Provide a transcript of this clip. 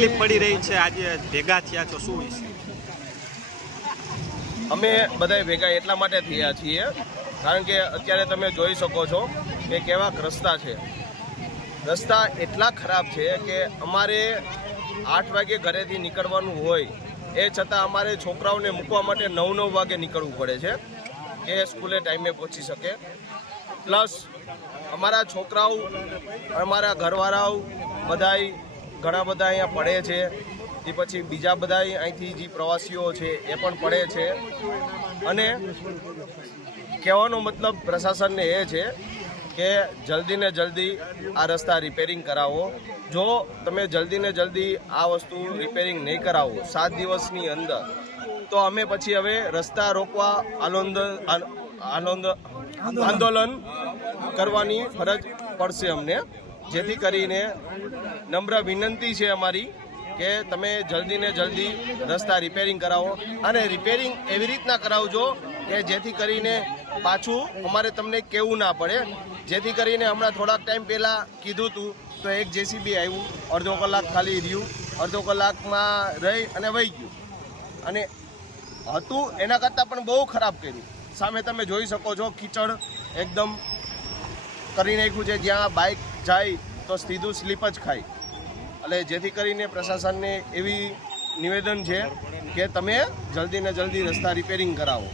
તકલીફ પડી રહી છે, આજે ભેગા થયા છો, શું વિશે? અમે બધા ભેગા એટલા માટે થયા છીએ કારણ કે અત્યારે તમે જોઈ શકો છો કે કેવા રસ્તા છે. રસ્તા એટલા ખરાબ છે કે અમારે 8 વાગે ઘરેથી નીકળવાનું હોય, એ છતાં અમારે છોકરાઓને મૂકવા માટે 9 વાગે નીકળવું પડે છે કે સ્કૂલે ટાઈમે પહોંચી શકે. પ્લસ અમારા છોકરાઓ, અમારા ઘરવાળાઓ બધાય ઘણા બધા અહીંયા પડે છે. એ પછી બીજા બધા અહીંથી જે પ્રવાસીઓ છે એ પણ પડે છે. અને કહેવાનો મતલબ પ્રશાસનને એ છે કે જલ્દી ને જલ્દી આ રસ્તા રિપેરિંગ કરાવો. જો તમે જલ્દી ને જલ્દી આ વસ્તુ રિપેરિંગ નહીં કરાવો 7 દિવસની અંદર, તો અમે પછી હવે રસ્તા રોકવા આંદોલન કરવાની ફરજ પડશે અમને. જેથી કરીને નમ્ર વિનંતી છે અમારી કે તમે જલ્દી ને જલ્દી રસ્તા રિપેરિંગ કરાવો, અને રિપેરિંગ એવી રીતના કરાવજો કે જેથી કરીને પાછું અમારે તમને કહેવું ના પડે. જેથી કરીને હમણાં થોડાક ટાઈમ પહેલાં કીધું હતું તો એક જેસીબી આવ્યું, અડધો કલાક ખાલી રહ્યું, અડધો કલાકમાં રહી અને વહી ગયું, અને હતું એના કરતાં પણ બહુ ખરાબ કર્યું. સામે તમે જોઈ શકો છો કીચડ એકદમ કરી નાખ્યું છે, જ્યાં બાઇક જાય તો સીધું સ્લીપ જ ખાય. એટલે જેથી કરીને પ્રશાસનને એવી નિવેદન છે કે તમે જલ્દી ને જલ્દી રસ્તા રિપેરિંગ કરાવો.